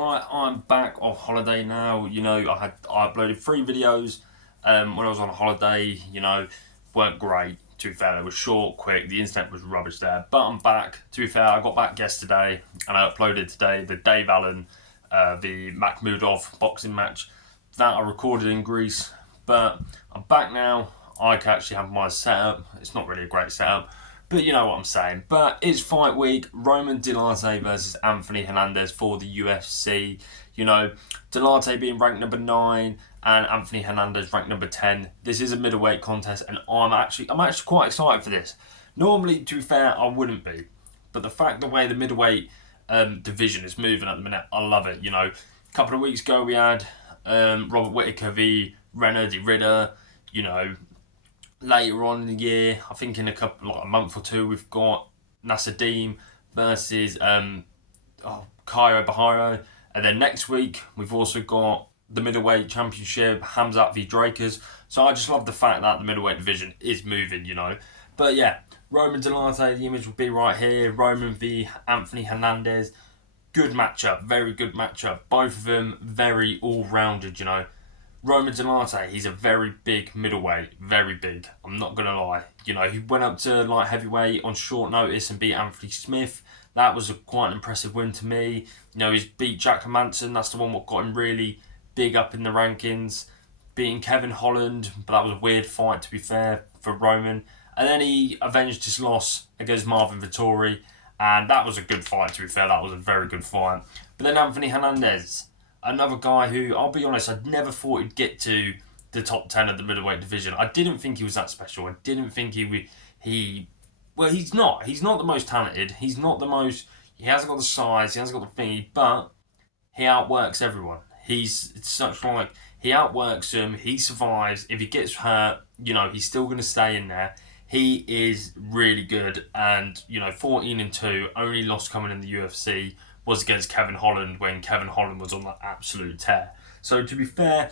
Right, I'm back off holiday now. I uploaded 3 videos when I was on holiday. Weren't great. To be fair, they were short, quick. The internet was rubbish there. But I'm back. To be fair, I got back yesterday and I uploaded today the Dave Allen, the Makhmudov boxing match that I recorded in Greece. But I'm back now. I can actually have my setup. It's not really a great setup, but you know what I'm saying. But it's fight week. Roman Dolidze versus Anthony Hernandez for the UFC. Dolidze being ranked number 9 and Anthony Hernandez ranked number 10. This is a middleweight contest, and I'm actually quite excited for this. Normally, to be fair, I wouldn't be, but the fact the way the middleweight division is moving at the minute, I love it. A couple of weeks ago we had Robert Whittaker v Renner Ritter. Later on in the year, I think in a month or two, we've got Nassadim versus Caio Bahiro. And then next week, we've also got the middleweight championship, Hamzat v Drakers. So I just love the fact that the middleweight division is moving, But yeah, Roman Dolidze, the image will be right here. Roman v Anthony Hernandez. Good matchup, very good matchup. Both of them very all-rounded, Roman Dolidze, he's a very big middleweight, very big. I'm not going to lie. He went up to light heavyweight on short notice and beat Anthony Smith. That was quite an impressive win to me. He's beat Jack Hermansson. That's the one that got him really big up in the rankings. Beating Kevin Holland, but that was a weird fight, to be fair, for Roman. And then he avenged his loss against Marvin Vettori. And that was a good fight, to be fair. That was a very good fight. But then Anthony Hernandez, another guy who, I'll be honest, I'd never thought he'd get to the top 10 of the middleweight division. I didn't think he was that special. I didn't think well, he's not. He's not the most talented. He hasn't got the size, he hasn't got the thingy, but he outworks everyone. He outworks them, he survives. If he gets hurt, he's still going to stay in there. He is really good, and 14-2, only loss coming in the UFC was against Kevin Holland when Kevin Holland was on that absolute tear. So to be fair,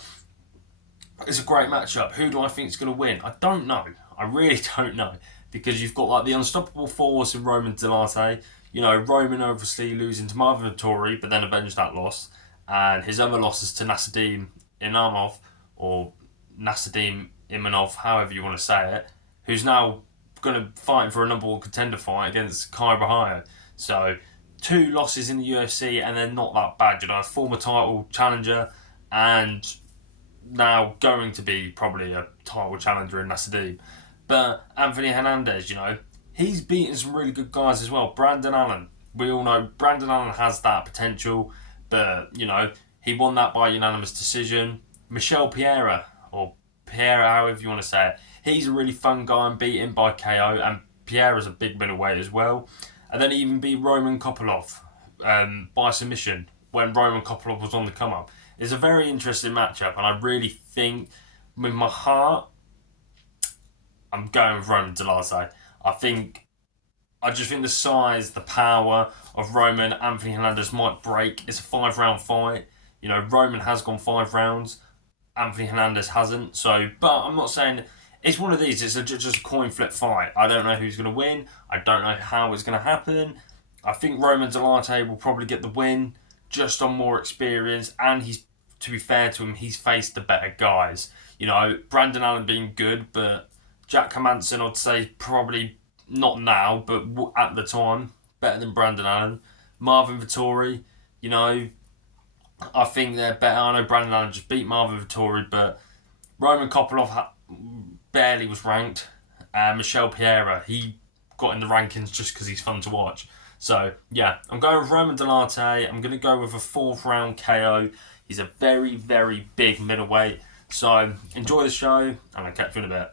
it's a great matchup. Who do I think is going to win? I don't know. I really don't know, because you've got the unstoppable force in Roman Dolidze. Roman obviously losing to Marvin Vettori, but then avenged that loss, and his other losses to Nassadim Imavov, or Nassadim Imanov, however you want to say it, who's now going to fight for a number 1 contender fight against Caio Bahiro. So 2 losses in the UFC, and they're not that bad. Former title challenger, and now going to be probably a title challenger in Nassadim. But Anthony Hernandez, he's beaten some really good guys as well. Brandon Allen, we all know Brandon Allen has that potential, but, he won that by unanimous decision. Michel Pereira, or Pereira, however you want to say it, he's a really fun guy and beat him by KO, and Pereira's a big middleweight as well. And then he even beat Roman Kopylov by submission when Roman Kopylov was on the come-up. It's a very interesting matchup, and I really think, with my heart, I'm going with Roman Dolidze. I just think the size, the power of Roman, Anthony Hernandez might break. It's a 5-round fight. Roman has gone 5 rounds. Anthony Hernandez hasn't. But I'm not saying it's one of these. It's just a coin flip fight. I don't know who's going to win. I don't know how it's going to happen. I think Roman Dolidze will probably get the win just on more experience. And to be fair to him, he's faced the better guys. Brandon Allen being good, but Jack Hermansson, I'd say probably not now, but at the time, better than Brandon Allen. Marvin Vettori, I think they're better. I know Brandon Allen just beat Marvin Vettori, but Roman Kopylov barely was ranked. Michel Pereira, he got in the rankings just because he's fun to watch. So, yeah, I'm going with Roman Dolidze. I'm going to go with a 4th-round KO. He's a very, very big middleweight. So, enjoy the show, and I'll catch you in a bit.